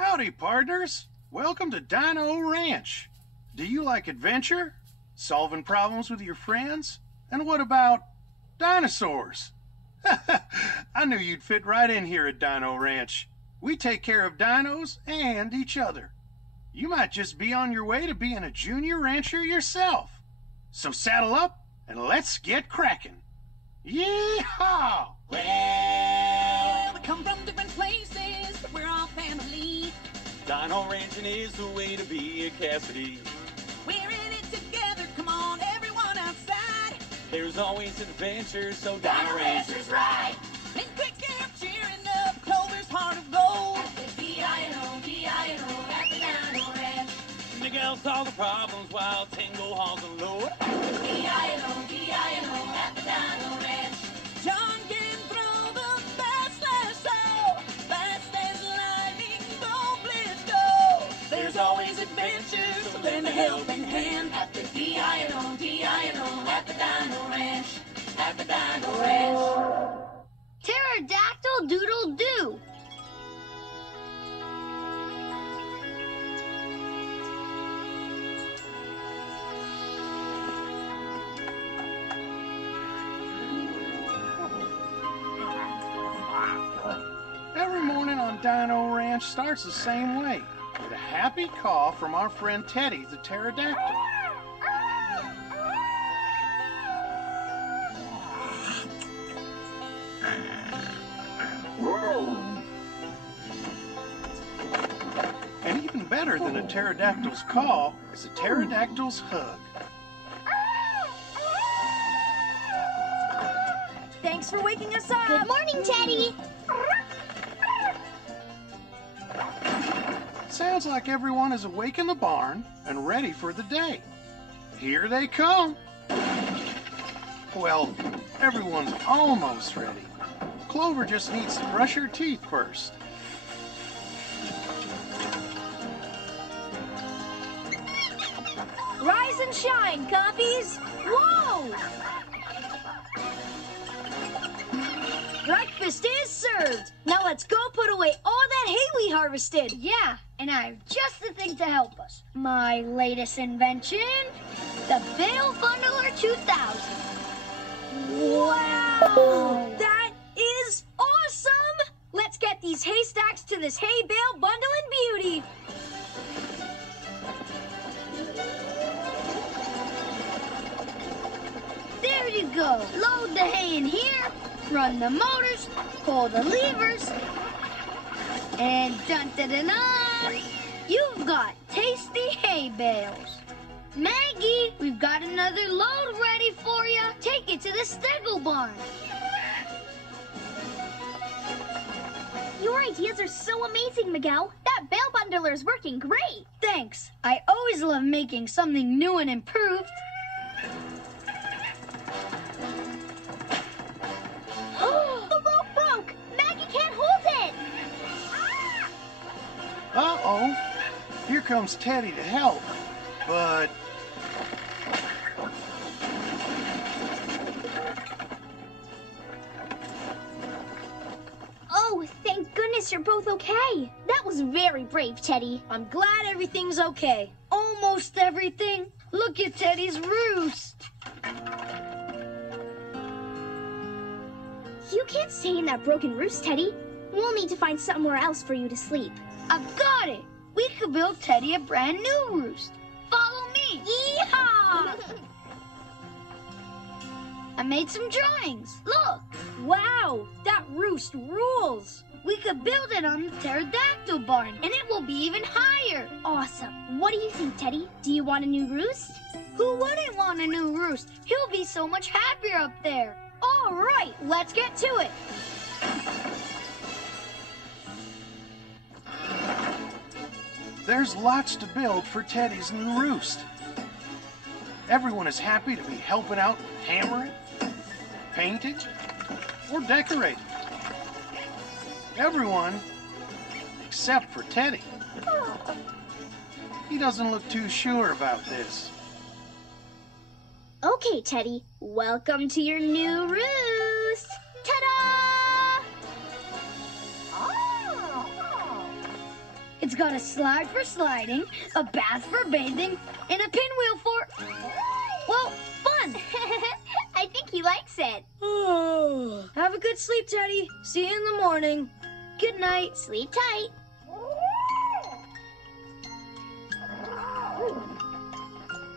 Howdy, partners. Welcome to Dino Ranch. Do you like adventure? Solving problems with your friends? And what about dinosaurs? I knew you'd fit right in here at Dino Ranch. We take care of dinos and each other. You might just be on your way to being a junior rancher yourself. So saddle up and let's get cracking. Yeehaw! Well, we come from different places, but we're all family. Dino ranching is the way to be a Cassidy. We're in it together, come on, everyone outside. There's always adventure, so Dino Ranchers ride. In quick gear, cheering up, Clover's heart of gold. D-I-N-O, D-I-N-O, at the Dino Ranch. Miguel solves the problems while Tango hauls the load. D-I-N-O, D-I-N-O, at the Dino Ranch. John can throw the fast lasso, fast as lightning, go blitz go. There's always adventure, so lend a helping hand at the D-I-N-O, D-I-N-O, at the Dino Ranch, at the Dino Ranch. Pterodactyl-Doodle-Doo. Every morning on Dino Ranch starts the same way, with a happy call from our friend Teddy the pterodactyl. And even better than a pterodactyl's call is a pterodactyl's hug. Thanks for waking us up. Good morning, Teddy. Sounds like everyone is awake in the barn and ready for the day. Here they come. Well, everyone's almost ready. Clover just needs to brush her teeth first. Rise and shine, compies. Whoa! Breakfast is served. Now let's go put away all that hay we harvested. Yeah, and I have just the thing to help us. My latest invention, the Bale Bundler 2000. Wow! That is awesome! Let's get these haystacks to this hay bale bundling beauty. There you go. Load the hay in here, run the motors, pull the levers, and dun-dun-dun-dun, you've got tasty hay bales. Maggie, we've got another load ready for you. Take it to the Stegel barn. Your ideas are so amazing, Miguel. That bale bundler is working great. Thanks. I always love making something new and improved. The rope broke. Maggie can't hold it. Uh-oh. Here comes Teddy to help. But... Oh, thank goodness you're both okay. That was very brave, Teddy. I'm glad everything's okay. Almost everything. Look at Teddy's roost. You can't stay in that broken roost, Teddy. We'll need to find somewhere else for you to sleep. I've got it. We could build Teddy a brand new roost. Follow me. Yeehaw! I made some drawings. Look. Wow, that roost rules. We could build it on the pterodactyl barn, and it will be even higher. Awesome. What do you think, Teddy? Do you want a new roost? Who wouldn't want a new roost? He'll be so much happier up there. All right, let's get to it. there's lots to build for Teddy's new roost. Everyone is happy to be helping out hammering, painting, or decorating. Everyone except for Teddy. He doesn't look too sure about this. Okay, Teddy, welcome to your new roost. Ta-da! It's got a slide for sliding, a bath for bathing, and a pinwheel for, well, fun. I think he likes it. Have a good sleep, Teddy. See you in the morning. Good night. Sleep tight.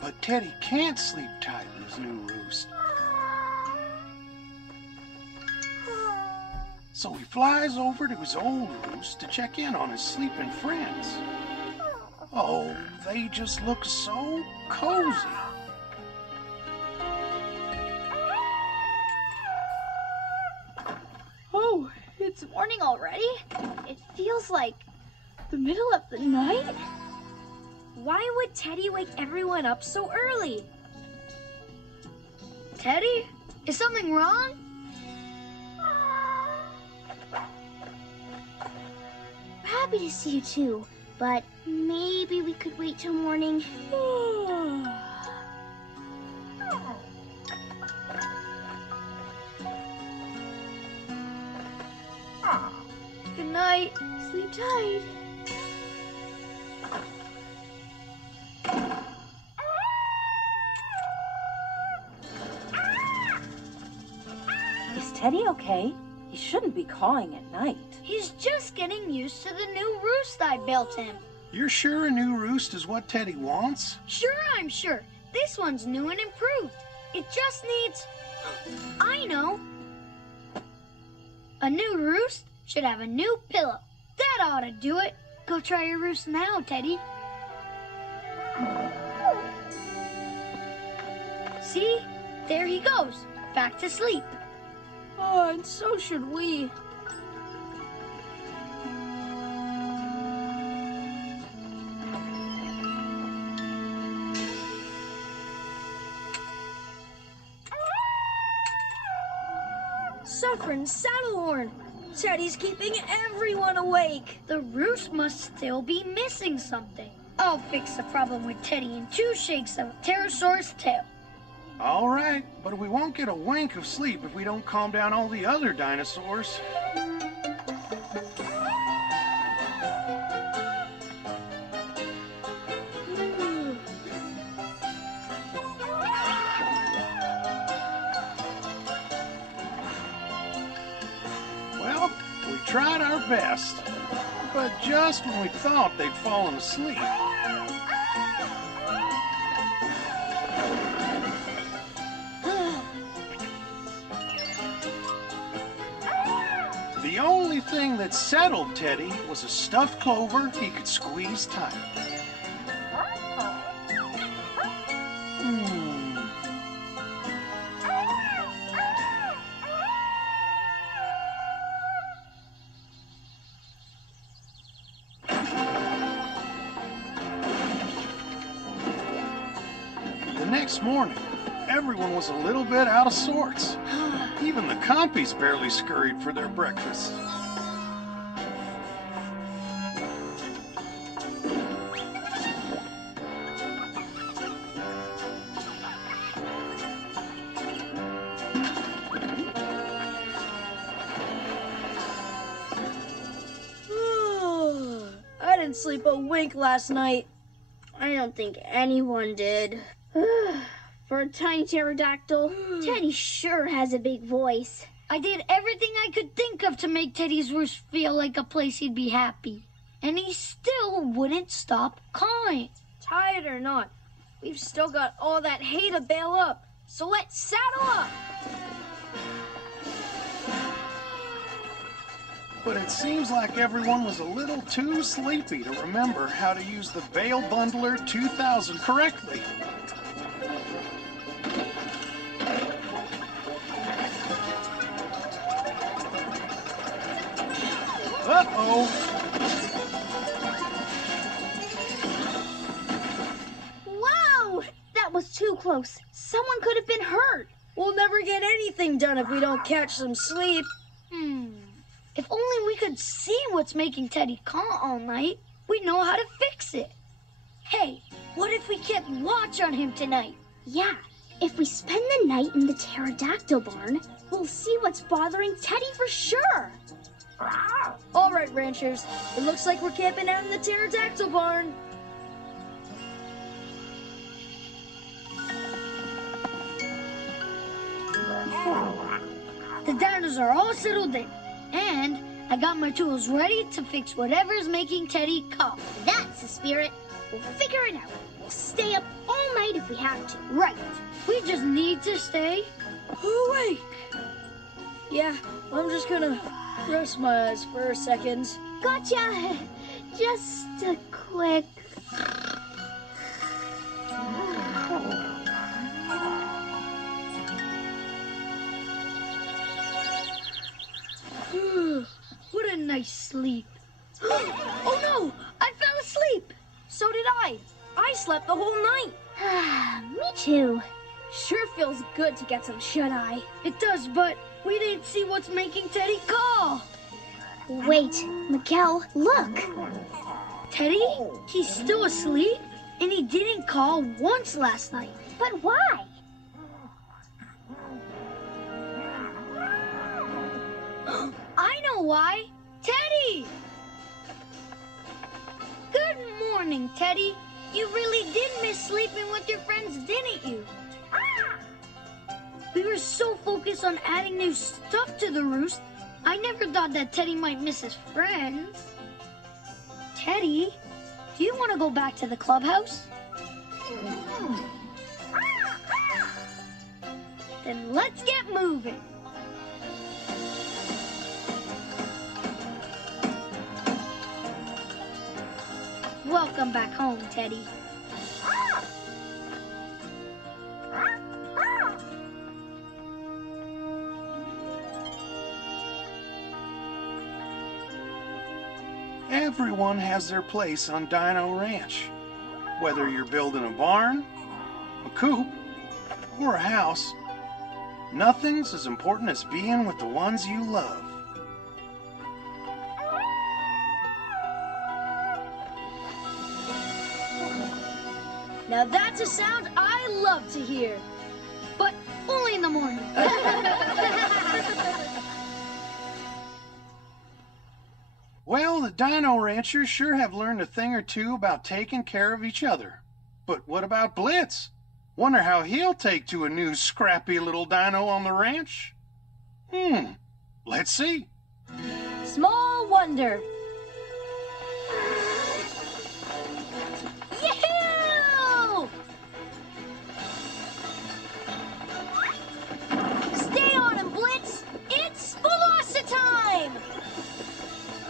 But Teddy can't sleep tight in his new roost. So he flies over to his old roost to check in on his sleeping friends. Oh, they just look so cozy. Oh, it's morning already? It feels like the middle of the night? Why would Teddy wake everyone up so early? Teddy, is something wrong? Happy to see you too, but maybe we could wait till morning. Good night. Sleep tight. Is Teddy okay? He shouldn't be cawing at night. He's just getting used to the new roost I built him. You're sure a new roost is what Teddy wants? Sure, I'm sure. This one's new and improved. It just needs... I know. A new roost should have a new pillow. That ought to do it. Go try your roost now, Teddy. See? There he goes. Back to sleep. Oh, and so should we. Suffering saddlehorn. Teddy's keeping everyone awake. The roost must still be missing something. I'll fix the problem with Teddy in 2 shakes of a pterosaur's tail. All right, but we won't get a wink of sleep if we don't calm down all the other dinosaurs. Well, we tried our best, but just when we thought they'd fallen asleep, the only thing that settled Teddy was a stuffed clover he could squeeze tight. The next morning, everyone was a little bit out of sorts. Even the compies barely scurried for their breakfast. I didn't sleep a wink last night. I don't think anyone did. For a tiny pterodactyl, Teddy sure has a big voice. I did everything I could think of to make Teddy's roost feel like a place he'd be happy. And he still wouldn't stop cawing. Tired or not, we've still got all that hay to bale up. So let's saddle up. But it seems like everyone was a little too sleepy to remember how to use the Bale Bundler 2000 correctly. Uh-oh. Whoa! That was too close. Someone could have been hurt. We'll never get anything done if we don't catch some sleep. If only we could see what's making Teddy caw all night, we'd know how to fix it. Hey, what if we kept watch on him tonight? Yeah, if we spend the night in the pterodactyl barn, we'll see what's bothering Teddy for sure. All right, ranchers. It looks like we're camping out in the pterodactyl barn. The dinos are all settled in, and I got my tools ready to fix whatever's making Teddy cough. That's the spirit. We'll figure it out. We'll stay up all night if we have to. Right. We just need to stay awake. Yeah, I'm just gonna rest my eyes for a second. Gotcha. Just a quick... What a nice sleep. Oh no! I fell asleep! So did I. I slept the whole night. Me too. Sure feels good to get some shut-eye. It does, but we didn't see what's making Teddy call. Wait, Miguel, look. Teddy? He's still asleep? And he didn't call once last night. But why? I know why. Teddy! Good morning, Teddy. You really did miss sleeping with your friends, didn't you? We were so focused on adding new stuff to the roost, I never thought that Teddy might miss his friends. Teddy, do you want to go back to the clubhouse? Then let's get moving. Welcome back home, Teddy. Everyone has their place on Dino Ranch. Whether you're building a barn, a coop, or a house, nothing's as important as being with the ones you love. Now that's a sound I love to hear. But only in the morning. Well, the Dino Ranchers sure have learned a thing or two about taking care of each other. But what about Blitz? Wonder how he'll take to a new scrappy little dino on the ranch? Let's see. Small wonder. Yoo-hoo! Stay on him, Blitz. It's Velocitime!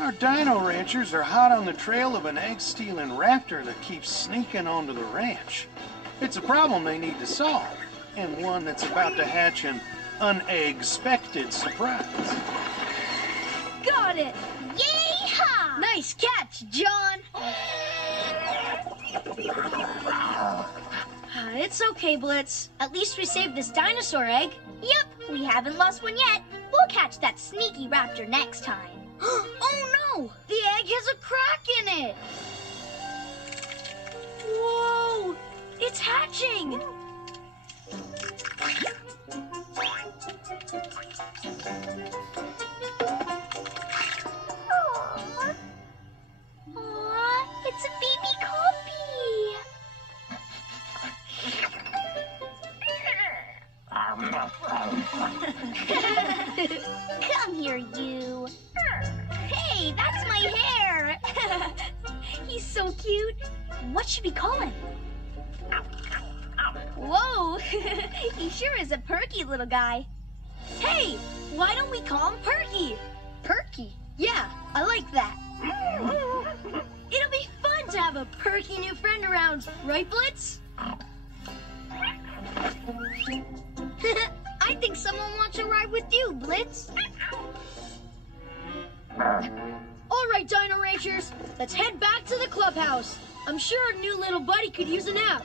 Our Dino Ranchers are hot on the trail of an egg-stealing raptor that keeps sneaking onto the ranch. It's a problem they need to solve, and one that's about to hatch an unexpected surprise. Got it. Yeehaw! Nice catch, John. It's okay, Blitz. At least we saved this dinosaur egg. Yep, we haven't lost one yet. We'll catch that sneaky raptor next time. Oh no! The egg has a crack in it! Whoa! It's hatching! Aw, it's a baby copy. Come here, you. Hey, that's my hair. He's so cute. What should we call him? Whoa, he sure is a perky little guy. Hey, why don't we call him Perky? Perky? Yeah, I like that. It'll be fun to have a perky new friend around, right, Blitz? I think someone wants to ride with you, Blitz. All right, Dino Ranchers, let's head back to the clubhouse. I'm sure our new little buddy could use a nap.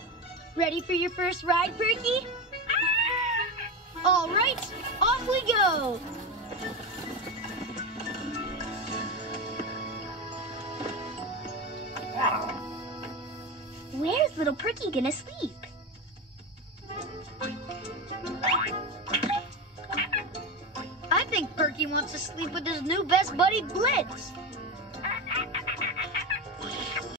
Ready for your first ride, Perky? All right, off we go. Where's little Perky gonna sleep? I think Perky wants to sleep with his new best buddy, Blitz.